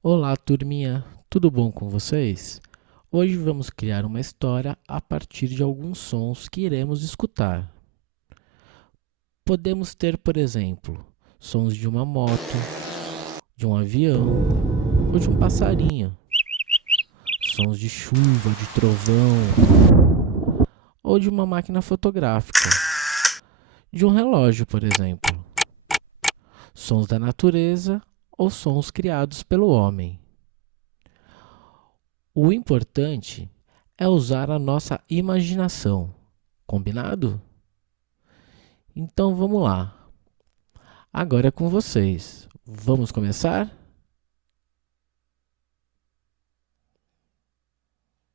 Olá, turminha, tudo bom com vocês? Hoje vamos criar uma história a partir de alguns sons que iremos escutar. Podemos ter, por exemplo, sons de uma moto, de um avião ou de um passarinho, sons de chuva, de trovão ou de uma máquina fotográfica, de um relógio, por exemplo, sons da natureza ou sons criados pelo homem. O importante é usar a nossa imaginação, combinado? Então vamos lá. Agora é com vocês. Vamos começar?